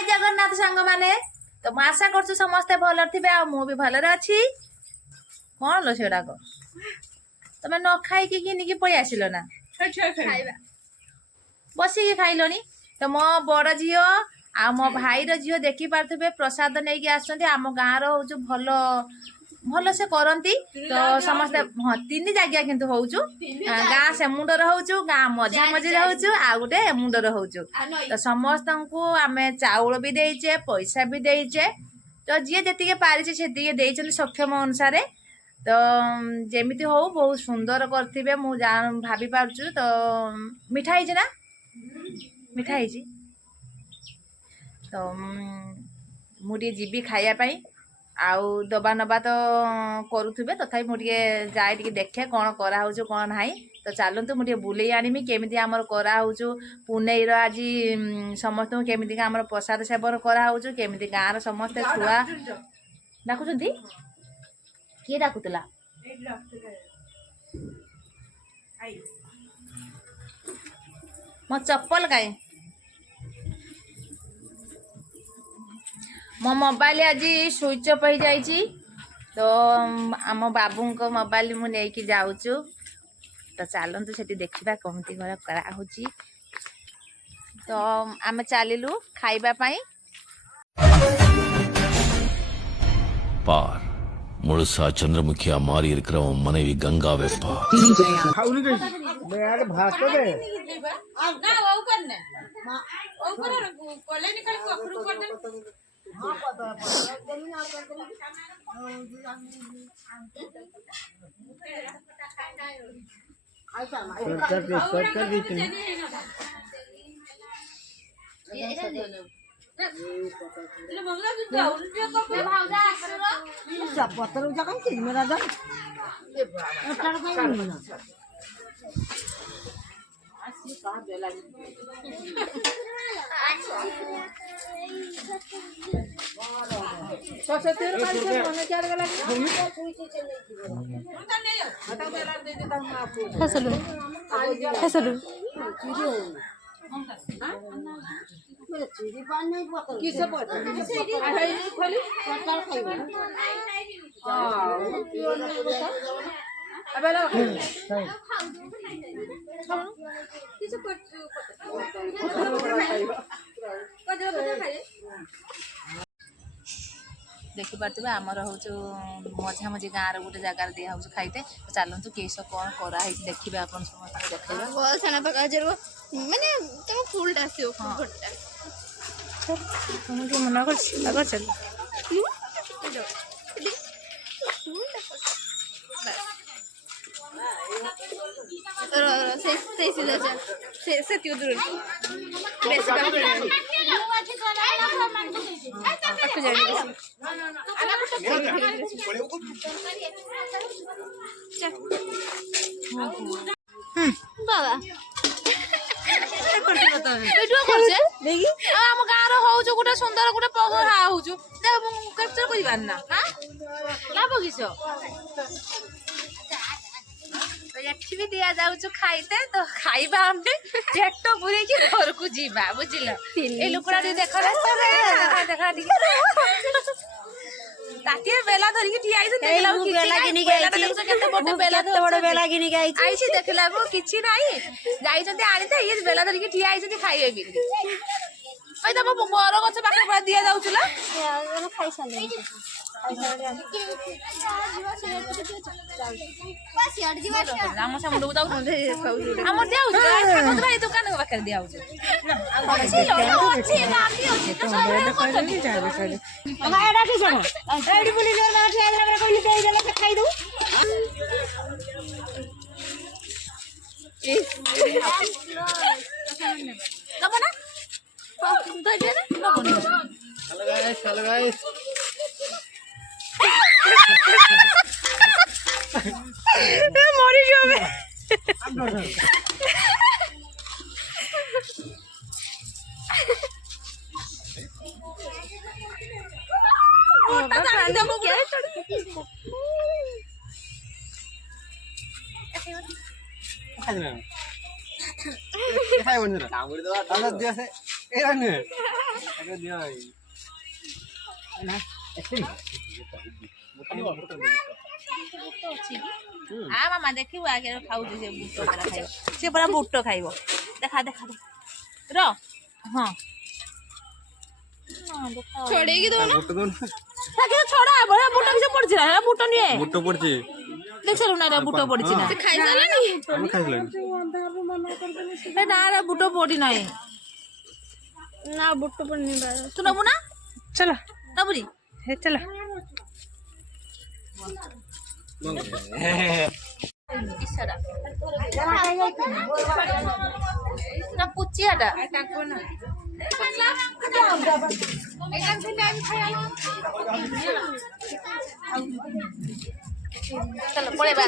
जय जगन्नाथ सांग माने तो मैं आशा कर समस्ते भल थे आ भी भलरे अच्छी कौन लो सेगुड़ाक तुम न खाई कि पलि आसिल ना बसिकी खाइलनी तो मो बड़ झी आ मो भाईर झील देखी पारे प्रसाद नहीं आसुँच आम गाँव रोज भल भल से करती तो समस्ते हाँ तीन जगह किंतु होचु गाँ से मुंडर होचु गाँ मझा मझी होचु आ गोटे मुंडर होचु तो समस्त को आम चाउल भी देचे पैसा भी देचे तो जी जी पारिचे से सक्षम अनुसार तो जमीती हो बहुत सुंदर करथिबे मु भाभी पारछु तो मिठाई ना मिठाई तो मुझे जीवी खायापाई आउ दबा नबा तो करुवे तथापि मुझे जाए टे देखे कौन कराऊ कौन ना तो चलतु मुझे बुले आनमी केमी आमर कराऊ पुनईर आज समस्त केमी आम प्रसाद सेवन कराऊ केमी गाँव समस्ते छुआ डाकुंट किए डाकुला मो चप्पल कहीं मो मोबाइल आज स्विच ऑफ हो जाइए तो आम बाबू मोबाइल मु नहीं जाऊँ तो चलतु से देखा कमती घर करा तो आम चलू खाइबापाई பார் முழுசா சந்திரமுகியா மாறி இருக்கிறவன் மனைவி கங்கா வெப்பா देखी पारे आमर हूँ मझा मझी गाँव रोटे जगार दिया खाइते चलतु केस कौन कराई देखिए आप समस्त देखा माने तुम फुल आसो तुमको मना कर चल बाबा आम गाँव हूँ गोटे सुंदर गोटे पगहा हूँ कैप्चर कर लाभ किस एठी भी दिया जाऊँ खाइते तो खाइबा हमें पेट पूरे घर को जीवा बुझिल ए लुकड़ा देख देखा तातिए बेला धरिकी ठिया आइछ देखला बेला किनी आइछ केते बडे बेला किनी आइछ देखला को किछि नाही जाइछन्ते आनिते ये बेला धरिकी ठिया आइछ खाइबे भी ओइ तब बर गछ पाखे पूरा दिया जाउछला खाइ साले राम से मुंड उताउ हमर दिया होछ ठाकुर भाई दुकान के पाखे दिया होछ अछि नामी अछि तो सब हम एडा की जनो एडी बोली जोर ना ठे हमरा कोई दे देला से खाइ दऊ नबो ना दे दे ना नबो चलो गाइस मरी जाबे খাই বন্ধুরা কামড় দেওয়া তাহলে দিয়েছে এই রান্না ଆଗ ଦିଅ ନା ଆ ମାମା ଦେଖିବୁ ଆଗେ ଖାଉଛି ସେ ବୁଟ ପରା ଖାଇବ ସେ ପରା ବୁଟ ଖାଇବ ଦେଖା ଦେଖା ର ହଁ ଛଡେଇକି ଦଉନ ବୁଟ ଦଉନ ଛଡା ବଢିଆ ବୁଟ କିଛି ପଡିଛି ନା ବୁଟ ନିଏ ବୁଟ ପଡିଛି ଦେଖିଲୁ ନା ବୁଟ ପଡିଛି ନା ଖାଇସାରିଲାଣି ନା ବୁଟ ପଡି ନାହିଁ ना बुट पर नहीं रहा ତୁ ନବୁ ନା चलो ନବୁନି हे चलो ନା ପୁଚିଆଟା ଚାଲ ପଳେଇବା